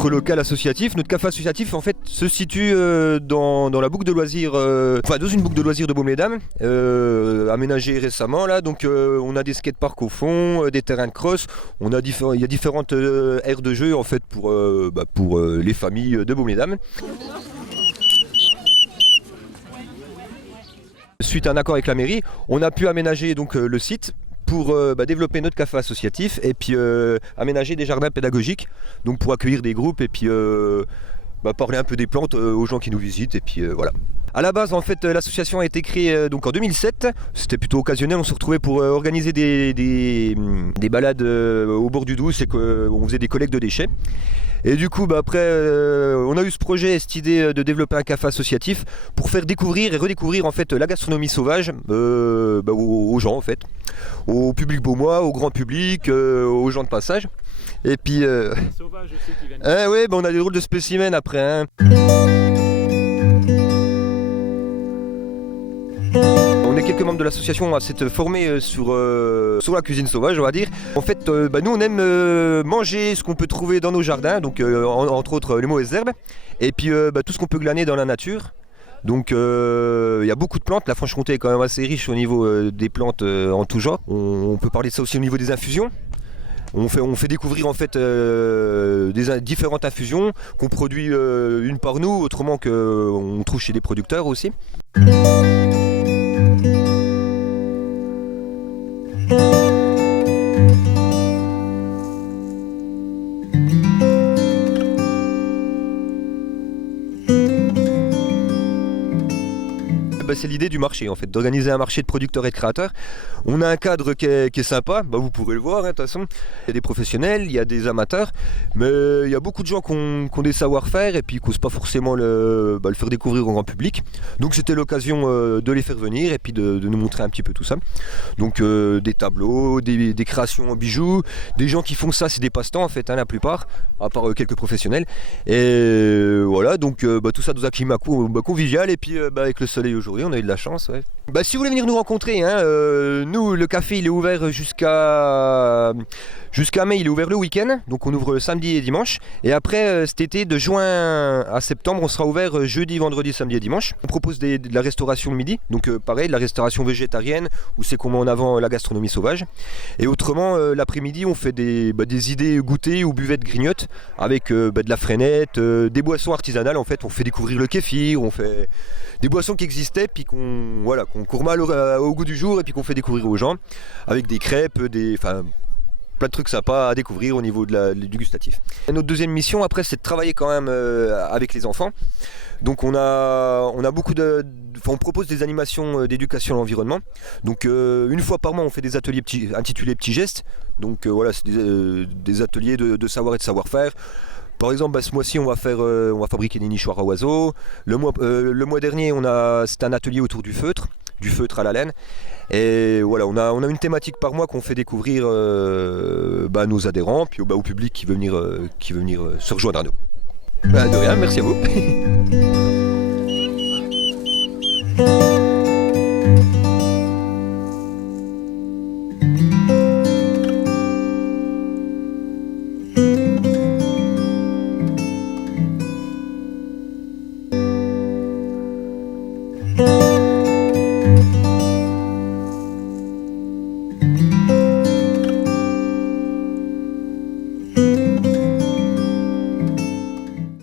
notre local associatif. Notre café associatif en fait se situe dans la boucle de loisirs, dans une boucle de loisirs de Baume-les-Dames, aménagée récemment là. Donc on a des skateparks au fond, des terrains de cross. Il y a différentes aires de jeu en fait pour les familles de Baume-les-Dames. Suite à un accord avec la mairie, on a pu aménager donc le site pour développer notre café associatif et puis aménager des jardins pédagogiques donc pour accueillir des groupes et puis parler un peu des plantes aux gens qui nous visitent et puis voilà. À la base en fait l'association a été créée donc en 2007, c'était plutôt occasionnel, on se retrouvait pour organiser des balades au bord du Doubs et qu'on faisait des collectes de déchets. Et du coup après on a eu ce projet, cette idée de développer un café associatif pour faire découvrir et redécouvrir en fait la gastronomie sauvage aux gens en fait, au public beaumois, au grand public, aux gens de passage. Et puis sauvage aussi qui viennent. Oui, on a des drôles de spécimens après hein. On est quelques membres de l'association à s'être formés sur la cuisine sauvage, on va dire. En fait, nous on aime manger ce qu'on peut trouver dans nos jardins, donc entre autres les mauvaises herbes, et puis tout ce qu'on peut glaner dans la nature. Donc il y a beaucoup de plantes, la Franche-Comté est quand même assez riche au niveau des plantes en tout genre. On peut parler de ça aussi au niveau des infusions. On fait découvrir en fait différentes infusions qu'on produit une par nous, autrement qu'on trouve chez les producteurs aussi. C'est l'idée du marché en fait, d'organiser un marché de producteurs et de créateurs. On a un cadre qui est sympa, vous pourrez le voir de toute façon. Il y a des professionnels, il y a des amateurs, mais il y a beaucoup de gens qui ont des savoir-faire et puis qui n'osent pas forcément le faire découvrir au grand public. Donc c'était l'occasion de les faire venir et puis de nous montrer un petit peu tout ça. Donc des tableaux, des créations en bijoux, des gens qui font ça, c'est des passe-temps en fait, la plupart, à part quelques professionnels. Et voilà, donc tout ça dans un climat convivial et puis avec le soleil aujourd'hui. On a eu de la chance, ouais. Si vous voulez venir nous rencontrer, nous le café il est ouvert jusqu'à mai, il est ouvert le week-end, donc on ouvre samedi et dimanche. Et après cet été, de juin à septembre, on sera ouvert jeudi, vendredi, samedi et dimanche. On propose de la restauration le midi, donc pareil, de la restauration végétarienne, où c'est qu'on met en avant la gastronomie sauvage. Et autrement, l'après-midi, on fait des idées goûters ou buvettes grignotes, avec de la freinette, des boissons artisanales en fait. On fait découvrir le kéfir, on fait des boissons qui existaient, puis qu'on remet au goût du jour et puis qu'on fait découvrir aux gens, avec des crêpes, plein de trucs sympas à découvrir au niveau du gustatif. Et notre deuxième mission après, c'est de travailler quand même avec les enfants. Donc on beaucoup on propose des animations d'éducation à l'environnement. Donc une fois par mois on fait des ateliers intitulés Petits gestes. Donc c'est des ateliers de savoir et de savoir-faire. Par exemple, ce mois-ci, on va fabriquer des nichoirs à oiseaux. Le mois dernier, c'était un atelier autour du feutre à la laine. Et voilà, on a une thématique par mois qu'on fait découvrir à nos adhérents, puis au public qui veut venir se rejoindre à nous. De rien, merci à vous.